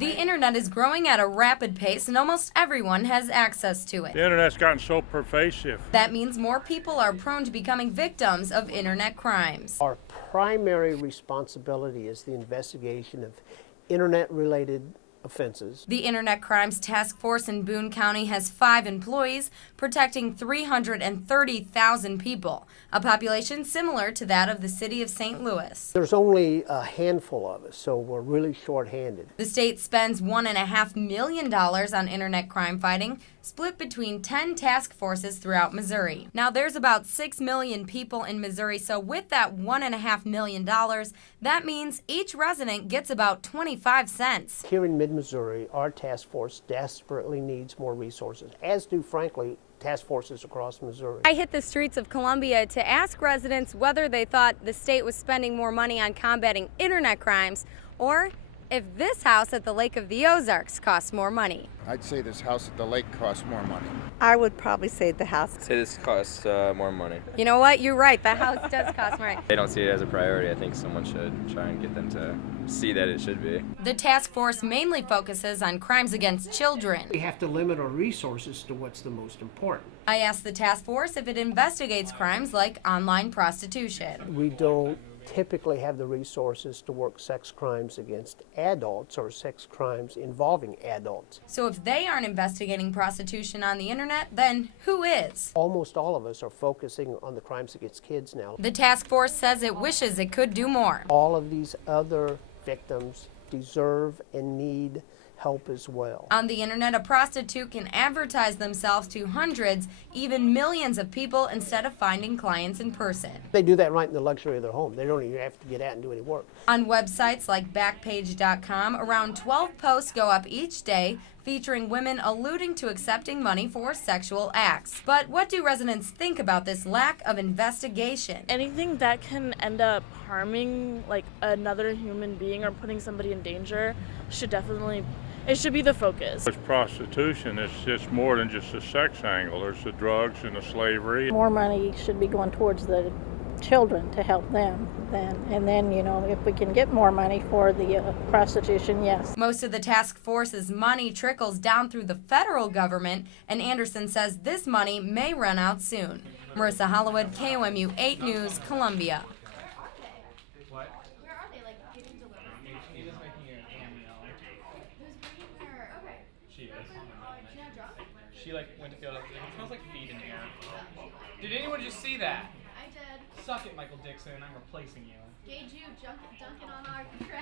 The internet is growing at a rapid pace and almost everyone has access to it. The internet's gotten so pervasive. That means more people are prone to becoming victims of internet crimes. Our primary responsibility is the investigation of internet-related offenses. The Internet Crimes Task Force in Boone County has 5 employees protecting 330,000 people, a population similar to that of the city of St. Louis. There's only a handful of us, so we're really short-handed. The state spends $1.5 million on internet crime fighting, split between 10 task forces throughout Missouri. Now, there's about 6 million people in Missouri, so with that $1.5 million, that means each resident gets about 25 cents. Here in mid-Missouri, our task force desperately needs more resources, as do, frankly, task forces across Missouri. I hit the streets of Columbia to ask residents whether they thought the state was spending more money on combating internet crimes or if this house at the Lake of the Ozarks costs more money. I'd say this house at the lake costs more money. I would probably say the house. Say this costs more money. You know what? You're right. The house does cost more. They don't see it as a priority. I think someone should try and get them to see that it should be. The task force mainly focuses on crimes against children. We have to limit our resources to what's the most important. I asked the task force if it investigates crimes like online prostitution. We don't typically have the resources to work sex crimes against adults or sex crimes involving adults. So if they aren't investigating prostitution on the internet, then who is? Almost all of us are focusing on the crimes against kids now. The task force says it wishes it could do more. All of these other victims deserve and need help as well. On the internet, a prostitute can advertise themselves to hundreds, even millions of people instead of finding clients in person. They do that right in the luxury of their home. They don't even have to get out and do any work. On websites like Backpage.com, around 12 posts go up each day featuring women alluding to accepting money for sexual acts. But what do residents think about this lack of investigation? Anything that can end up harming like another human being or putting somebody in danger should definitely, it should be the focus. With prostitution, it's more than just the sex angle. There's the drugs and the slavery. More money should be going towards the children to help them and then if we can get more money for the prostitution, yes. Most of the task force's money trickles down through the federal government, and Anderson says this money may run out soon. Marissa Hollywood, KOMU 8 News, Columbia. She went to feel like it smells like feet in here. Did anyone just see that? I did. Suck it, Michael Dixon. I'm replacing you. Gay Jew dunking on our trash.